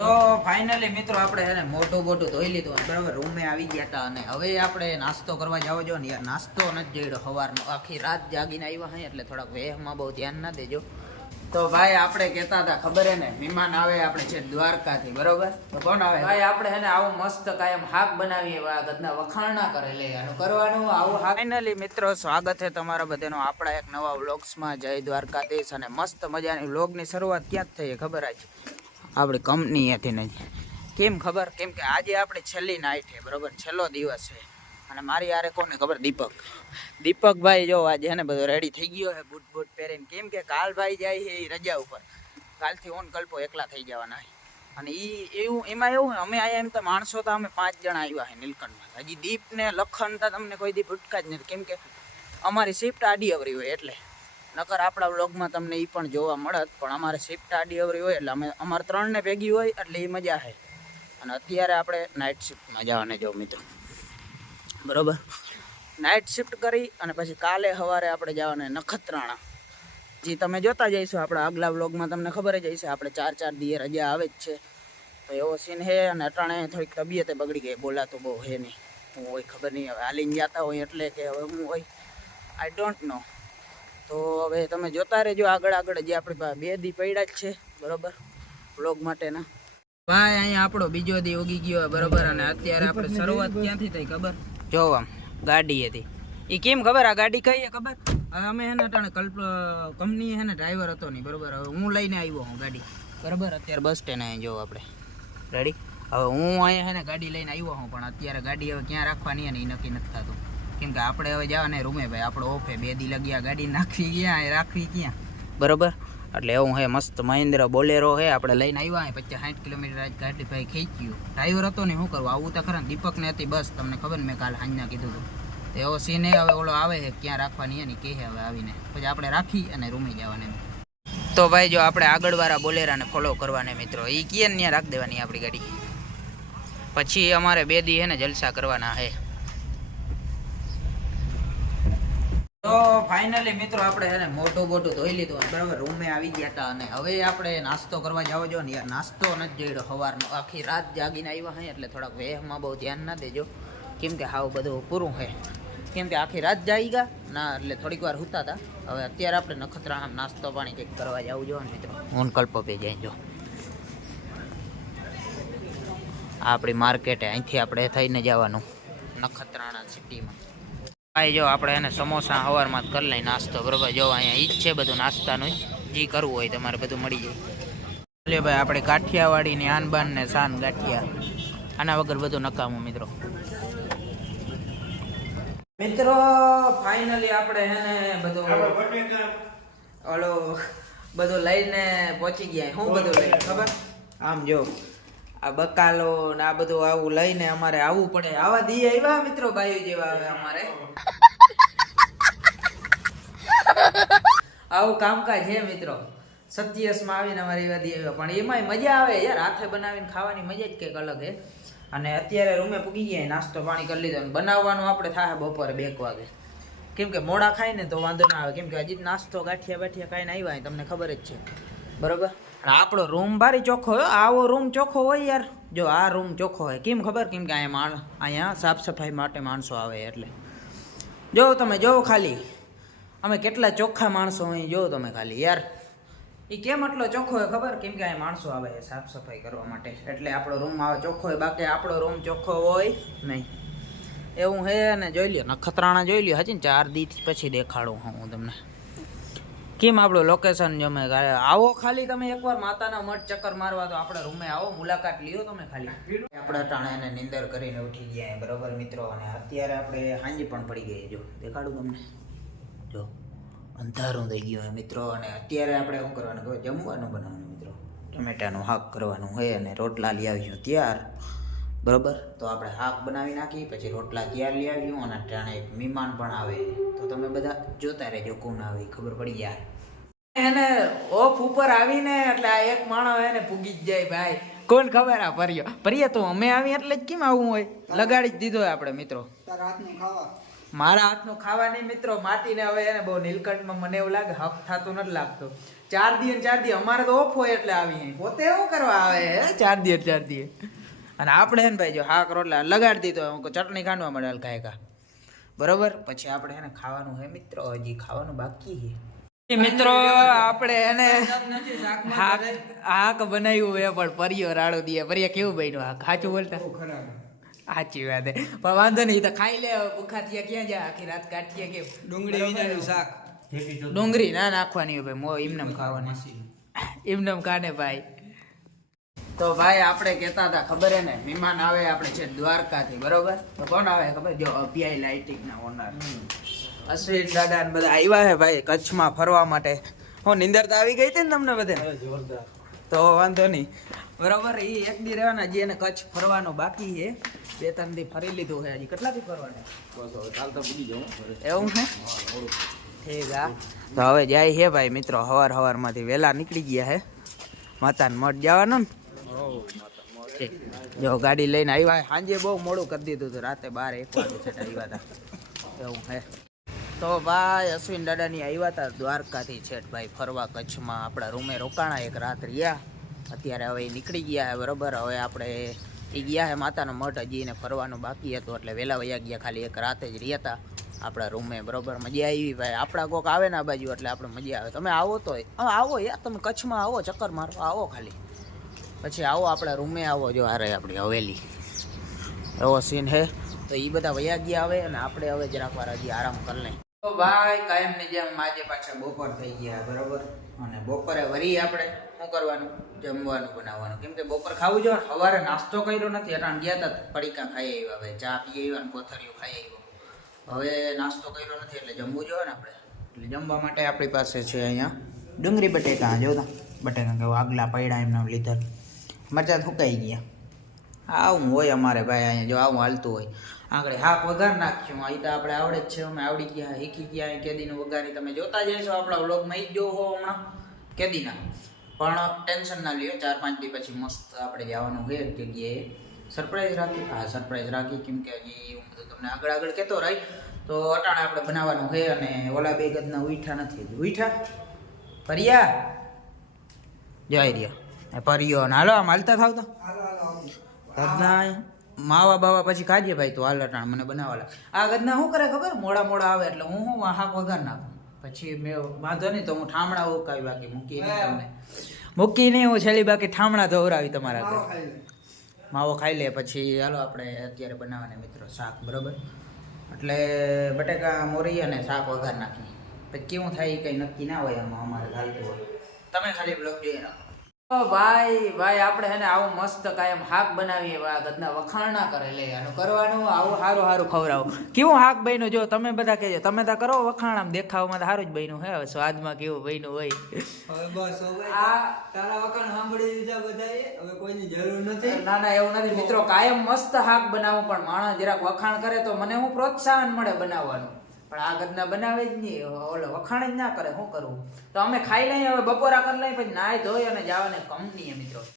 તો ફાઇનલી મિત્રો આપણે છે ને મોટું ધોઈ લીધું બરાબર, રૂમે આવી ગયા હતા અને હવે આપણે નાસ્તો કરવા જાવ જો ને યાર. નાસ્તો નથી જડ્યો સવારનો, આખી રાત જાગીને આવ્યા હે એટલે થોડાક વેહમાં બહુ ધ્યાન ના દેજો. તો ભાઈ આપણે કહેતા હતા ખબર હે ને, મહેમાન આવે આપણે છે દ્વારકાથી, બરોબર? તો કોણ આવે ભાઈ? આપણે છે ને આવું મસ્ત કાયમ શાક બનાવીએ, ગદના વખાણ ના કરે લે આનું કરવાનું આવું. ફાઇનલી મિત્રો સ્વાગત છે તમારા બધાનો આપણા એક નવા વ્લોગ્સમાં. જય દ્વારકાધીશ. અને મસ્ત મજાની વ્લોગની શરૂઆત ક્યાં જ થઈ ખબર છે? આપણી કંપની હતી ને. કેમ ખબર? કેમ કે આજે આપણે છેલ્લી નાઈટ છે, બરોબર? છેલ્લો દિવસ છે. અને મારી યારે કોને ખબર? દીપકભાઈ જો આજે છે ને બધો રેડી થઈ ગયો છે, બૂટ પહેરીને. કેમ કે કાલભાઈ જાય છે એ રજા ઉપર, કાલથી ઓન કલ્પો એકલા થઈ જવાના છે. અને એમાં એવું છે, અમે અહીંયા એમ તો માણસો તો અમે 5 જણા આવ્યા છે નીલકંઠમાં. હજી દીપ ને લખન તો તમને કોઈ દી ભૂટકા જ નથી, કેમ કે અમારી શિફ્ટ આડી અવરી હોય એટલે. નકર આપણા વ્લોગમાં તમને એ પણ જોવા મળત, પણ અમારે શિફ્ટ આડી અવરી હોય એટલે અમે અમારે 3 ને ભેગી હોય એટલે એ મજા છે. અને અત્યારે આપણે નાઇટ શિફ્ટમાં જવાને જો મિત્રો, બરોબર? નાઇટ શિફ્ટ કરી અને પછી કાલે સવારે આપણે જવાના નખત્રાણા. જે તમે જોતા જઈશું આપણા આગલા વ્લોગમાં, તમને ખબર જ હશે આપણે 4 દીએ રજા આવે જ છે. તો એવો સીન છે. અને અટાણે થોડીક તબિયતે બગડી ગઈ, બોલાતો બહુ હે નહીં. હું હોય ખબર નહીં, હવે હાલીને જતા હોય એટલે કે હવે હું હોય આઈ ડોન્ટ નો. તો હવે તમે જોતા રહેજો આગળ જે આપણી પાસે 2 દી પડ્યા જ છે, બરોબર? વ્લોગ માટેના. ભાઈ અહીંયા આપણો બીજો દી ઉગી ગયો, બરોબર? અને અત્યારે આપણે શરૂઆત ક્યાંથી થઈ ખબર? જો આમ ગાડી હતી. એ કેમ ખબર? આ ગાડી કઈ ખબર? અમે હે ને અટાણે કંપની હે ને ડ્રાઈવર હતો નહીં, બરોબર? હવે હું લઈને આવ્યો હું ગાડી, બરોબર? અત્યારે બસ સ્ટેન્ડ અહીંયા જો આપણે રેડી. હવે હું અહીંયા હે ને ગાડી લઈને આવ્યો હું, પણ અત્યારે ગાડી હવે ક્યાં રાખવાની ને એ નક્કી નથી થતું. કેમ કે આપણે હવે જવાને રૂમે ભાઈ, આપણો ઓફે 2 દી લગ્યા, ગાડી નાખવી ક્યાં રાખવી ક્યાં, બરોબર? એટલે એવું હે મસ્ત મહિન્દ્ર બોલેરો હે, આપણે લઈને આવ્યા 50-60 કિલોમીટર આજ ગાડી ભાઈ ખેંચ્યું. ડ્રાઈવર હતો ને શું કરવું, આવું તો ખરા. દીપકને હતી બસ, તમને ખબર ને, મેં કાલ સાંજના કીધું હતું. એવો સીન હવે ઓલો આવે છે ક્યાં રાખવાની એની કહે હવે આવીને, પછી આપણે રાખી અને રૂમે જવાને. તો ભાઈ જો આપણે આગળવાળા બોલેરાને ફોલો કરવાને મિત્રો, એ ક્યાં ત્યાં રાખ દેવાની આપણી ગાડી. પછી અમારે 2 દી હે ને જલસા કરવાના હે. તો ફાઇનલી મિત્રો આપણે છે ને મોટું ધોઈ લીધું, બરાબર? રૂમે આવી ગયા હતા અને હવે આપણે નાસ્તો કરવા જાવ જો ને યાર. નાસ્તો નથી જડ્યો સવારનો, આખી રાત જાગીને આવ્યા હે એટલે થોડાક વેહમાં બહુ ધ્યાન ના દેજો. કેમ કે હાવ બધું પૂરું છે, કેમ કે આખી રાત જાગી ગયા ના એટલે થોડીક વાર સૂતા હતા. હવે અત્યારે આપણે નખત્રાણા નાસ્તો પાણી કંઈક કરવા જવું જો ને મિત્રો. હું કલ્પો પે જાય જો આપણી માર્કેટે, અહીંથી આપણે થઈને જવાનું નખત્રાણા સિટીમાં. ભાઈ જો આપણે એને સમોસા સવારમાં કરી લઈ નાસ્તો, બરોબર? જો અહીંયા ઈ જ છે બધું નાસ્તાનું, જે કરવું હોય તમારે બધું મળી જાય. ભાઈ આપણે કાઠિયાવાડીની આનબાન ને શાન ગાંઠિયા, આના વગર બધું નકામું મિત્રો. ફાઇનલી આપણે હે ને બધું બધું લઈને પહોંચી ગયા. શું બધું લઈને ખબર? આમ જો આ બકાલો ને આ બધું આવું લઈને અમારે આવવું પડે. આવા દી આવ્યા મિત્રો, બાયુ જેવા આવે અમારે. આવું કામકાજ છે મિત્રો. 27માં આવીને અમારે એવા દી આવ્યા, પણ એમાંય મજા આવે યાર. હાથે બનાવીને ખાવાની મજા જ કંઈક અલગ છે. અને અત્યારે રૂમે પૂગી ગયા, નાસ્તો પાણી કરી લીધો. બનાવવાનું આપણે થાય બપોરે 2 વાગે, કેમ કે મોડા ખાય ને તો વાંધો ના આવે. કેમ કે હજી નાસ્તો ગાંઠિયા બાઠિયા ખાઈને આવ્યા તમને ખબર જ છે, બરોબર? આપણો રૂમ ભારી ચોખ્ખો હોય. આવો રૂમ ચોખ્ખો હોય યાર. જો આ રૂમ ચોખ્ખો હોય કેમ ખબર? કેમ કે અહીંયા સાફ સફાઈ માટે માણસો આવે એટલે. જો તમે જોવો ખાલી અમે કેટલા ચોખ્ખા માણસો અહીં, જો તમે ખાલી યાર. એ કેમ આટલો ચોખ્ખો હોય ખબર? કેમ કે અહીંયા માણસો આવે સાફ સફાઈ કરવા માટે, એટલે આપણો રૂમ આવે ચોખ્ખો હોય. બાકી આપણો રૂમ ચોખ્ખો હોય નહીં એવું હે. ને જોઈ લ્યો નખત્રાણા જોઈ લ્યો. હજી 4 દી પછી દેખાડું હું તમને કેમ આપણું લોકેશન. જમે આવો ખાલી તમે એકવાર માતાના મઠ ચક્કર મારવા તો આપણે રૂમે આવો, મુલાકાત લ્યો તમે ખાલી. આપણે ટાણે એને નિંદર કરીને ઉઠી ગયા, બરોબર મિત્રો? અને અત્યારે આપણે સાંજી પણ પડી ગઈ. જો દેખાડું તમને, જો અંધારું થઈ ગયું હોય મિત્રો. અને અત્યારે આપણે શું કરવાનું ખબર? જમવાનું બનાવવાનું મિત્રો. ટમેટાનું શાક કરવાનું હોય અને રોટલા લઈ આવ્યું ત્યાર, બરોબર? તો આપણે શાક બનાવી નાખી, પછી રોટલા તૈયાર લઈ આવ્યું. અને ટાણે એક મહેમાન પણ આવે, તો તમે બધા જોતા રહેજો કોણ આવે ખબર પડી જાય. એને ઓફ ઉપર આવીને એટલે આ એક માણસ એને પૂગી જ જાય ભાઈ. કોણ ખબર? આ પરિયો તો અમે આવી એટલે જ કેમ આવું હોય, લગાડી જ દીધો હોય આપણે મિત્રો. મારા હાથનું ખાવા નહીં મિત્રો. માટીને હવે એને બહુ નીલકંઠમાં મને એવું લાગે હક થતું નથી લાગતું. 4 દી અને 4 દી અમારે તો ઓફ હોય એટલે આવી પોતે એવું કરવા આવે 4 દી અને 4 દી અને આપણે હે ને ભાઈ જો હાક રોટલા લગાડી દીધો ચટણી ખાંડવા મળે હલકા એકા બરોબર પછી આપણે એને ખાવાનું હે મિત્રો હજી ખાવાનું બાકી છે મિત્રો આપણે એને હાક બનાવ્યું હે પણ પરિયો રાડો દે પરિયા કેવું બન્યું હાક સાચું બોલતા સાચી વાત હે પણ વાંધો નહીં તો ખાઈ લે ભૂખા થયા ક્યાં જાય આખી રાત કાઢીએ કે ડુંગળી વિનાનું શાક ડુંગળી ના નાખવાની હોય ભાઈ એમનેમ ખાવાની એમનેમ ખાને ભાઈ તો ભાઈ આપણે કહેતા હતા ખબર હે ને મહેમાન આવે આપણે છે દ્વારકાથી બરોબર તો કોણ આવે ખબર જો અભિયાય લાઇટિંગ ના ઓનર અશ્વિન દાદા ને બધા આવ્યા હે ભાઈ કચ્છમાં ફરવા માટે હું નિંદર તો આવી ગઈ હતી ને તમને બધે જોરદાર તો વાંધો નહીં બરોબર એ એક દી રહેવાના જે એને કચ્છ ફરવાનું બાકી છે 2-3 દી ફરી લીધું છે હજી કેટલા દી ફરવાના ચાલતા ભૂલી જાઉં એવું છે ઠીક આ તો હવે જાય છે ભાઈ મિત્રો હવાર માંથી વહેલા નીકળી ગયા હે માતાને મઠ જવાનું ને જો ગાડી લઈને આવ્યા સાંજે બહુ મોડું કરી દીધું હતું રાતે 12-1 વાગે છે આવ્યા હતા એવું હે તો ભાઈ અશ્વિન દાદાની આવ્યા હતા દ્વારકાથી છેટ ભાઈ ફરવા કચ્છમાં આપણા રૂમે રોકાણા એક રાત રહ્યા અત્યારે હવે નીકળી ગયા હે બરોબર હવે આપણે એ ગયા હે માતાનો મઠ હજી એને ફરવાનું બાકી હતું એટલે વહેલા વયા ગયા ખાલી એક રાતે જ રહ્યા હતા આપણા રૂમે બરોબર મજા આવી ભાઈ આપણા કોક આવે ને આ બાજુ એટલે આપણે મજા આવે તમે આવો તો આવો યાર તમે કચ્છમાં આવો ચક્કર મારો આવો ખાલી પછી આવો આપણા રૂમે આવો જો આ રહે આપણી હવેલી એવો સીન હે તો એ બધા વયા ગયા આવે અને આપણે હવે જરાક વાર હજી આરામ કરી લઈએ તો ભાઈ કાયમની જેમ આજે પાછા બપોર થઈ ગયા બરોબર અને બપોરે વરી આપણે શું કરવાનું જમવાનું બનાવવાનું કેમ કે બપોર ખાવું જોઈએ સવારે નાસ્તો કર્યો નથી એટલે ગયા હતા પડીકા ખાઈ આવ્યા હવે ચા પી આવ્યા અને કોથળીઓ ખાઈ આવ્યો હવે નાસ્તો કર્યો નથી એટલે જમવું જોઈએ ને આપણે એટલે જમવા માટે આપણી પાસે છે અહીંયા ડુંગળી બટેકા જોતા બટેકા કેવું આગલા પૈડા એમના લીધા મરચાં સુકાઈ ગયા આવું હોય અમારે ભાઈ અહીંયા જો આવું હાલતું હોય આગળ હાક વઘાર નાખ્યું અહીં તો આપણે આવડે જ છે અમે આવડી ગયા શીખી ગયા અહીં કેદીનું વઘારી તમે જોતા જઈશો આપણા વ્લોગમાં જ જોવો હો હમણાં કેદીના પણ ટેન્શન ના લ્યો 4-5 દી પછી મસ્ત આપણે જવાનું છે એક જગ્યાએ સરપ્રાઈઝ રાખી હા સરપ્રાઈઝ રાખી કેમ કે હજી હું બધું તમને આગળ કહેતો રહી તો અટાણે આપણે બનાવવાનું છે અને ઓલા બે ગદના ઉઠા નથી ઉઠા પરિયા જય રહ્યા પરિયો હાલો આમ હાલતા થાવ તો ગદના માવા બાવા પછી ખાજે ભાઈ તો હાલ અટાણ મને બનાવવા લાગે આ ગદના શું કરે ખબર મોડા આવે એટલે હું હાક વઘાર નાખું પછી મેં વાંધો નહીં તો હું ઠામણા ઉકાવી બાકી મૂકી નહીં તમને મૂકી નહીં હું છેલ્લી બાકી ઠામણા ધોવરાવી તમારા ઘરે માવો ખાઈ લે પછી હાલો આપણે અત્યારે બનાવવાના મિત્રો શાક બરોબર એટલે બટેકા મોરી અને શાક વઘાર નાખી પછી કેવું થાય કંઈ નક્કી ના હોય એમાં અમારે ચાલતું હોય તમે ખાલી બ્લોગ જોઈએ નાખો ભાઈ આપણે હે ને આવું મસ્ત કાયમ હાક બનાવીએ ગદના વખાણ ના કરે લે આનું કરવાનું આવું સારું ખવડાવો કેવું હાક બન્યું જો તમે બધા કહેજો તમે તો કરો વખાણ આમ દેખાવમાં તો સારું જ બન્યું હે હવે સ્વાદમાં કેવું બન્યું હોય હવે બસ આ તારા વખાણ સાંભળી લીધા બધાએ હવે કોઈની જરૂર નથી ના એવું નથી મિત્રો કાયમ મસ્ત હાક બનાવું પણ માણસ જરાક વખાણ કરે તો મને હું પ્રોત્સાહન મળે બનાવવાનું પણ આ ગદના બનાવે જ નહીં ઓલે વખાણ જ ના કરે શું કરવું તો અમે ખાઈ લઈએ હવે બપોરા કરી લઈએ પછી નાઈ ધોઈ અને જવાને કંપની મિત્રો